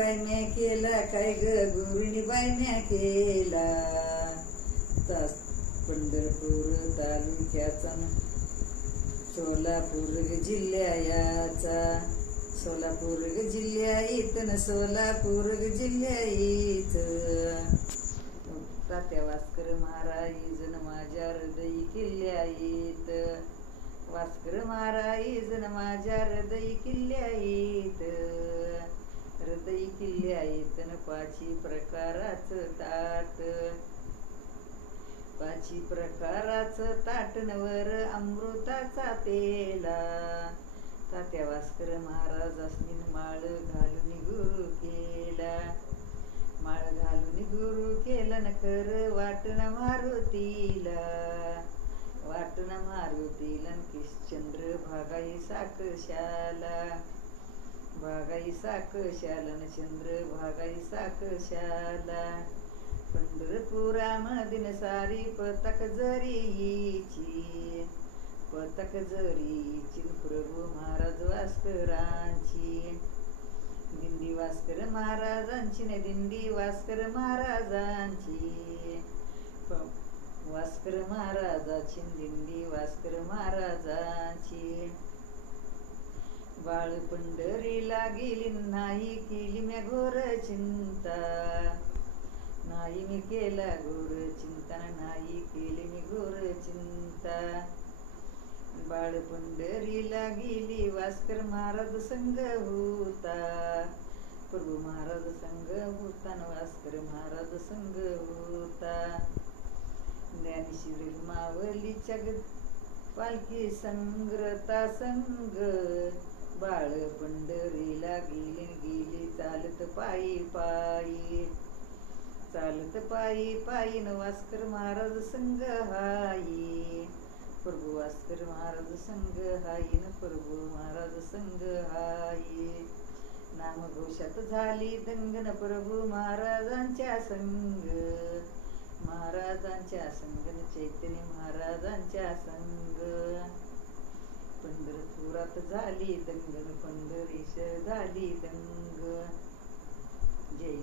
bye म्या केला काय ग गोविणी बाय म्या केला तास पंढरपूर तालुक्याचा सोलापूर जिल्ह्याचा सोलापूर जिल्ह्यात न सोलापूर जिल्ह्यात तात्या वास्कर महाराज न माझ्या हृदयी किल्ल्यात वास्कर महाराज न माझ्या हृदयी किल्ल्यात हृदयी किल्ल्यात न पाची प्रकाराचं ताट पाची प्रकाराचं ताटणवर अमृताचा पेला तात्या वास्कर महाराजांनी माळ घालून गुरु केला माळ घालून गुरु केला न खरं वाटण मारुतीला वाटण मारुतीला किशचंद्र भागाई साकशाला भागाई साकशाला न चंद्र भागाई साकशाला पंढरपुरामधील सारी पतक जरीची पतक जरीची प्रभू महाराज वास्करांची दिंडी वास्कर महाराजांची न दिंडी वास्कर महाराजांची वास्कर महाराजांची दिंडी वास्कर महाराजांची बाळ पंढरीला गेली नाही केली म्या घोर चिंता नाही मी केला घोर चिंता नाही केली मी घोर चिंता बाळ पंढरीला गेली वास्कर महाराज संग होता प्रभू महाराज संग होता न वास्कर महाराज संग होता ज्ञानेश्वरी मावलीच्या पालखी संग्रता संग बाळ पंढरीला गेली गेली चालत पायी पायी चालत पायी पायी न वास्कर महाराज संग हाई प्रभू वास्कर महाराज संग हाई न प्रभू महाराज संग हाई नामघोषात झाली दंगन प्रभू महाराजांच्या संग महाराजांच्या संगन चैतन्य महाराजांच्या संग पंढरपुरात झाली दंगन पंढरीश झाली दंग जय